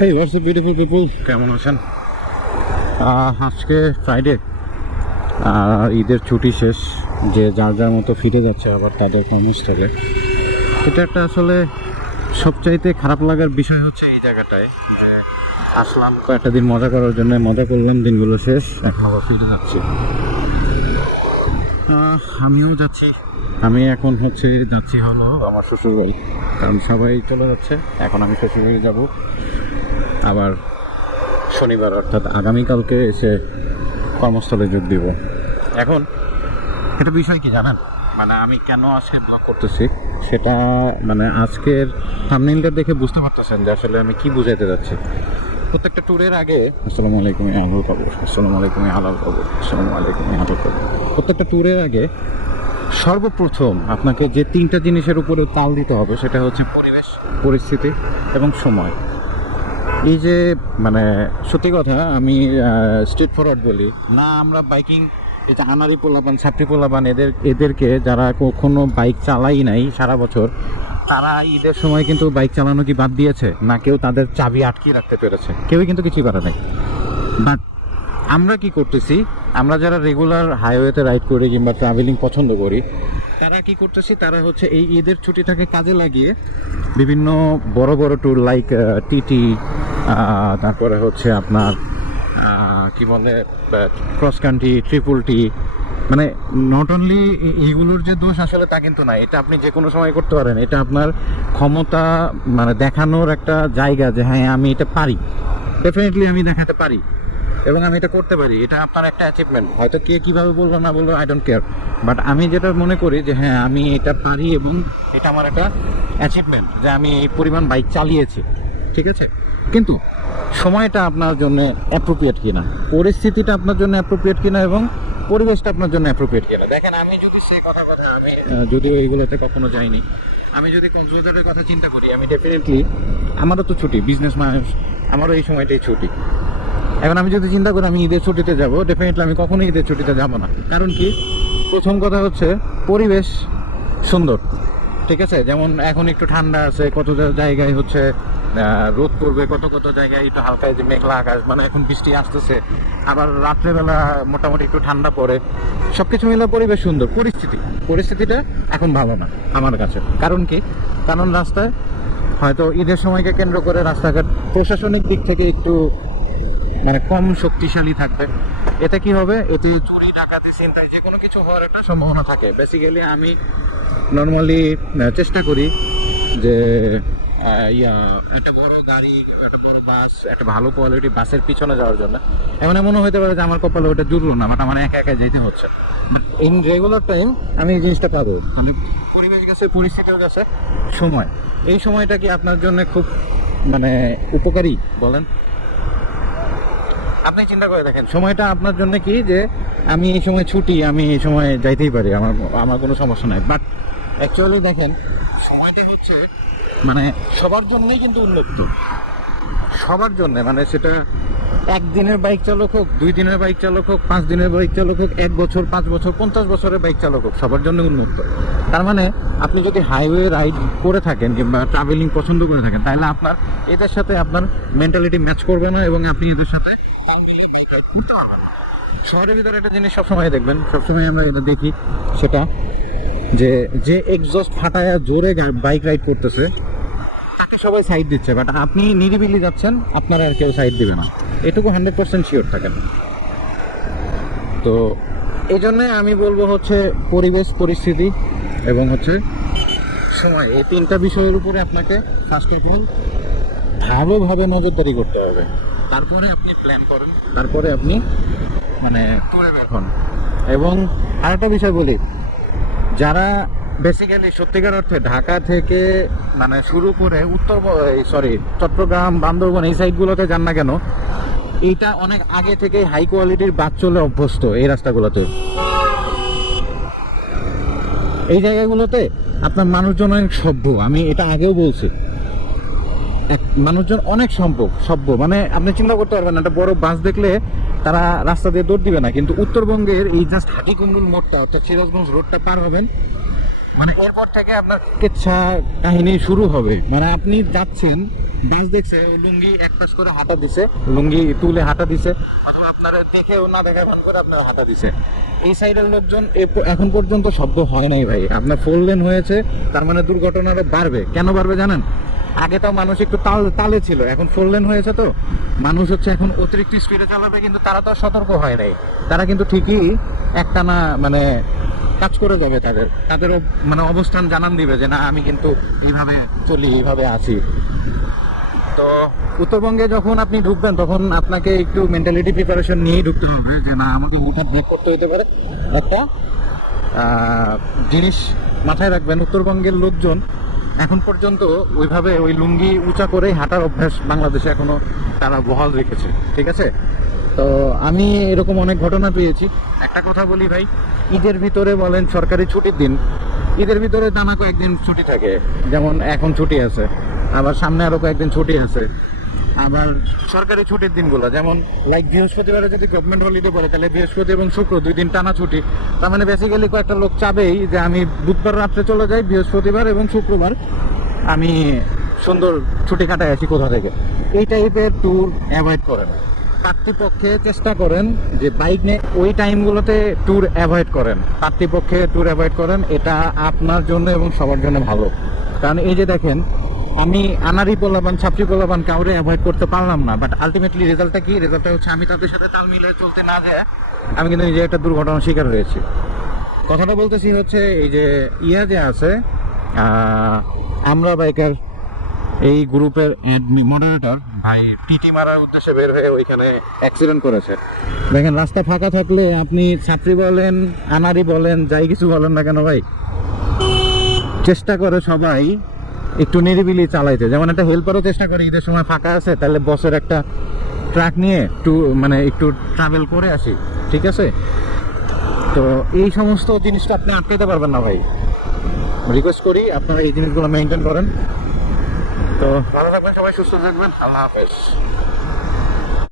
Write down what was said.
হেই হোয়াটস beautiful পিপুল কেমন আছেন? আজকে ফ্রাইডে ঈদের ছুটি শেষ। যে যার যার মতো ফিরে যাচ্ছে আবার তাদের কর্মস্থলে। এটা একটা আসলে সবচাইতে খারাপ লাগার বিষয় হচ্ছে এই জায়গাটায় যে আসলাম কয়েকটা দিন মজা করার জন্য, মজা করলাম, দিনগুলো শেষ, এখন আবার ফিরে যাচ্ছি। আমিও যাচ্ছি। আমি এখন হচ্ছে যাচ্ছি হলো আমার শ্বশুর বাড়ি কারণ সবাই চলে যাচ্ছে। এখন আমি শ্বশুর বাড়ি যাব। আবার শনিবার। অর্থাৎ আগামীকালকে এসে কর্মস্থলে যোগ দিব। এখন এটা বিষয় কি জানেন? মানে আমি কেন আজকে ব্লগ করতেছি? সেটা মানে আজকের থামনেলটা দেখে বুঝতে পারতেছেন যে আসলে আমি কি বুঝাইতে যাচ্ছি। প্রত্যেকটা ট্যুরের আগে আসসালামু আলাইকুম আলাল কবর আসসালামু আলাইকুম আলাল কবর আসসালামু আলাইকুম আলাল কবর প্রত্যেকটা ট্যুরের আগে সর্বপ্রথম আপনাকে যে তিনটা জিনিসের উপরে তাল দিতে হবে সেটা হচ্ছে পরিবেশ পরিস্থিতি এবং সময়। এই যে মানে সত্যি কথা, আমি স্ট্রিট ফরওয়ার্ড বলি, না আমরা বাইকিং এই যে আনারি পোলাপান, ছাত্রী পোলাপান, এদের, এদেরকে যারা কখনো বাইক চালাই নাই সারা বছর, তারা ঈদের সময় কিন্তু বাইক চালানো কি বাদ দিয়েছে? না কেউ তাদের চাবি আটকিয়ে রাখতে পেরেছে? কেউই কিন্তু কিছুই পারে নাই। বাট আমরা কি করতেছি? আমরা যারা রেগুলার হাইওয়েতে রাইড করি কিংবা ট্রাভেলিং পছন্দ করি, তারা কি করতেছি? তারা হচ্ছে এই ঈদের ছুটিটাকে কাজে লাগিয়ে বিভিন্ন বড় বড় ট্যুর লাইক টিটি তারপরে হচ্ছে আপনার কি বলে ক্রস কান্ট্রি ট্রিপল টি মানে নট অনলি এইগুলোর যে দোষ আসলে তা কিন্তু না, এটা আপনি যে কোনো সময় করতে পারেন। এটা আপনার ক্ষমতা মানে দেখানোর একটা জায়গা যে হ্যাঁ আমি এটা পারি। ডেফিনেটলি আমি দেখাতে পারি এবং আমি এটা করতে পারি। এটা আপনার একটা অ্যাচিভমেন্ট হয়তো কে কীভাবে বলল, না বলল আই ডোন্ট কেয়ার বাট আমি যেটা মনে করি যে হ্যাঁ আমি এটা পারি এবং এটা আমার একটা অ্যাচিভমেন্ট যে আমি এই পরিমাণ বাইক চালিয়েছি। ঠিক আছে? কিন্তু সময়টা আপনার জন্য অ্যাপ্রোপ্রিয়েট কিনা? পরিস্থিতিটা আপনার জন্য অ্যাপ্রোপ্রিয়েট কিনা এবং পরিবেশটা আপনার জন্য অ্যাপ্রোপ্রিয়েট কিনা? দেখেন, আমি যদি সেই কথা আমি যদিও এইগুলোতে কখনো যাইনি, আমি যদি কক্সবাজারের কথা চিন্তা করি, আমি ডেফিনেটলি আমারও তো ছুটি বিজনেস মানুষ আমারও এই সময়টাই ছুটি। এখন আমি যদি চিন্তা করি, আমি ঈদের ছুটিতে যাব ডেফিনেটলি আমি কখনোই ঈদের ছুটিতে যাব না। কারণ কি? প্রথম কথা হচ্ছে, পরিবেশ সুন্দর, ঠিক আছে? যেমন এখন একটু ঠান্ডা আছে, কত জায়গায় হচ্ছে রোদ পড়বে, কত কত জায়গায় একটু হালকা যে মেঘলা আকাশ মানে এখন বৃষ্টি আসতেছে। আবার রাত্রেবেলা মোটামুটি একটু ঠান্ডা পড়ে। সব কিছু মিলে পরিবেশ সুন্দর, পরিস্থিতি। পরিস্থিতিটা এখন ভালো না, আমার কাছে। কারণ কি? কারণ রাস্তায় হয়তো ঈদের সময়কে কেন্দ্র করে রাস্তাঘাট প্রশাসনিক দিক থেকে একটু মানে কম শক্তিশালী থাকবে। এতে কি হবে? এতে চুরি, ডাকাতি চিন্তায় যে কোনো কিছু হওয়ার একটা সম্ভাবনা থাকে। বেসিক্যালি আমি নর্মালি চেষ্টা করি যে একটা বড় গাড়ি, একটা বড় বাস, একটা ভালো কোয়ালিটি বাসের পিছনে যাওয়ার জন্য। এমন এমনও হতে পারে যে আমার কপালে ওটা জুটলো না, বাট আমার একা একা যেতে হচ্ছে। বাট ইন রেগুলার টাইম আমি এই জিনিসটা পাবো। মানে পরিবেশ গেছে পরিস্থিতির কাছে সময়। এই সময়টা কি আপনার জন্য খুব মানে উপকারী, বলেন? আপনি চিন্তা করে দেখেন, সময়টা আপনার জন্য কি যে, আমি এই সময় ছুটি, আমি এই সময় যাইতেই পারি, আমার আমার কোনো সমস্যা নাই। বাট অ্যাকচুয়ালি দেখেন সময়টা হচ্ছে মানে সবার জন্যই কিন্তু উন্মুক্ত। সবার জন্য মানে সেটা একদিনের বাইক চালক হোক দুই দিনের বাইক চালক হোক পাঁচ দিনের বাইক চালক হোক এক বছর পাঁচ বছর পঞ্চাশ বছরের বাইক চালক হোক সবার জন্য উন্মুক্ত। তার মানে আপনি যদি হাইওয়ে রাইড করে থাকেন কিংবা ট্রাভেলিং পছন্দ করে থাকেন তাহলে আপনার এদের সাথে আপনার মেন্টালিটি ম্যাচ করবে না এবং আপনি এদের সাথে করতে পারবেন শহরের ভিতরে একটা জিনিস সবসময় দেখবেন সবসময় আমরা এটা দেখি সেটা যে যে এক্সস্ট ফাটায় জোরে বাইক রাইড করতেছে, তাকে সবাই সাইড দিচ্ছে বাট আপনি নিরিবিলি যাচ্ছেন, আপনারা আর কেউ সাইড দিবে না। এটুকু হান্ড্রেড পার্সেন্ট শিওর থাকেন। তো এই জন্যে আমি বলব হচ্ছে পরিবেশ, পরিস্থিতি এবং হচ্ছে সময়। এই তিনটা বিষয়ের উপরে আপনাকে ফার্স্ট অফ অল ভালোভাবে নজরদারি করতে হবে। তারপরে আপনি প্ল্যান করেন, তারপরে আপনি মানে ট্যুরে বের এবং আরেকটা বিষয় বলি যারা বেসিক্যালি সত্যিকার অর্থে ঢাকা থেকে মানে শুরু করে উত্তর সরি চট্টগ্রাম, বান্দরবন এই সাইডগুলোতে যান না কেন, এইটা অনেক আগে থেকে হাই কোয়ালিটির বাস চলে অভ্যস্ত এই রাস্তাগুলোতে। এই জায়গাগুলোতে আপনার মানুষজন অনেক সভ্য, আমি এটা আগেও বলছি। এক মানুষজন অনেক সম্ভব সভ্য মানে আপনি চিন্তা করতে পারবেন একটা বড় বাস দেখলে তারা রাস্তা দিয়ে দৌড় দিবে না কিন্তু উত্তরবঙ্গের এই জাস্ট হাটিকুমরুল মোড়টা অর্থাৎ সিরাজগঞ্জ রোডটা পার হবেন। মানে এরপর থেকে আপনার চিকিৎসা কাহিনী শুরু হবে। মানে আপনি যাচ্ছেন বাস দেখছে লুঙ্গি এক পাশ করে হাঁটা দিছে লুঙ্গি তুলে হাঁটা দিছে অথবা আপনারা দেখেও না দেখা ভান করে আপনার হাঁটা দিছে। এই সাইডের লোকজন এখন পর্যন্ত শব্দ হয় নাই ভাই। আপনার ফোর লেন হয়েছে তার মানে দুর্ঘটনাটা বাড়বে। কেন বাড়বে জানেন? আগে তো মানুষ একটু তাল, তালে ছিল, এখন ফোর লেন হয়েছে তো। মানুষ হচ্ছে এখন অতিরিক্ত স্পিডে চালাবে, কিন্তু তারা তো সতর্ক হয় নাই। তারা কিন্তু ঠিকই একটানা মানে কাজ করে যাবে তাদের, তাদেরও মানে অবস্থান জানান দিবে যে, না, আমি কিন্তু এইভাবে চলি, এইভাবে আছি। তো উত্তরবঙ্গে যখন আপনি ঢুকবেন, তখন আপনাকে একটু মেন্টালিটি প্রিপারেশন নিয়েই ঢুকতে হবে যে, না, আমাকে হুঠাৎ ব্রেক করতে হতে পারে। একটা জিনিস মাথায় রাখবেন, উত্তরবঙ্গের লোকজন এখন পর্যন্ত ওইভাবে ওই লুঙ্গি উঁচা করে হাঁটার অভ্যাস বাংলাদেশে এখনও তারা বহাল রেখেছে, ঠিক আছে? তো আমি এরকম অনেক ঘটনা পেয়েছি। একটা কথা বলি ভাই, ঈদের ভিতরে বলেন সরকারি ছুটির দিন, ঈদের ভিতরে দানা কয়েকদিন ছুটি থাকে, যেমন এখন ছুটি আছে, আবার সামনে আরও কয়েকদিন ছুটি আছে। আবার সরকারি ছুটির দিনগুলো, যেমন লাইক বৃহস্পতিবারে যদি গভর্নমেন্ট হলিডে পড়ে, তাহলে বৃহস্পতি এবং শুক্র দুই দিন টানা ছুটি। তার মানে বেসিক্যালি কয়েকটা লোক চাবেই যে আমি বুধবার রাত্রে চলে যাই, বৃহস্পতিবার এবং শুক্রবার আমি সুন্দর ছুটি কাটাই আসি কোথা থেকে। এই টাইপের ট্যুর অ্যাভয়েড করেন। কর্তৃপক্ষে চেষ্টা করেন যে বাইক নিয়ে ওই টাইমগুলোতে ট্যুর অ্যাভয়েড করেন। কর্তৃপক্ষে ট্যুর অ্যাভয়েড করেন, এটা আপনার জন্য এবং সবার জন্য ভালো। কারণ এই যে দেখেন আমি আনারি পোলাবান ছাত্রী পোলাবান কাউরে অ্যাভয়েড করতে পারলাম না বাট আলটিমেটলি রেজাল্টটা কি? রেজাল্টটা হচ্ছে আমি তাদের সাথে তাল মিলিয়ে চলতে না যায়, আমি কিন্তু নিজে একটা দুর্ঘটনার শিকার হয়েছি। কথাটা বলতেছি হচ্ছে এই যে ইয়া যে আছে আমরা বাইকার, এই গ্রুপের মডারেটর ভাই টিটি মারার উদ্দেশ্যে বের হয়ে ওইখানে অ্যাক্সিডেন্ট করেছে। দেখেন, রাস্তা ফাঁকা থাকলে আপনি ছাত্রী বলেন, আনারি বলেন, যাই কিছু বলেন না কেন ভাই? চেষ্টা করে সবাই একটু নিরিবিলি চালাইতে। যেমন একটা হেল্পারও চেষ্টা করে, ঈদের সময় ফাঁকা আছে, তাহলে বসের একটা ট্রাক নিয়ে একটু মানে একটু ট্রাভেল করে আসি, ঠিক আছে? তো এই সমস্ত জিনিসটা আপনি আটকাইতে পারবেন না ভাই। রিকোয়েস্ট করি, আপনারা এই জিনিসগুলো মেনটেন করেন। তো ভালো থাকবেন সবাই, সুস্থ থাকবেন, আল্লাহ হাফেজ।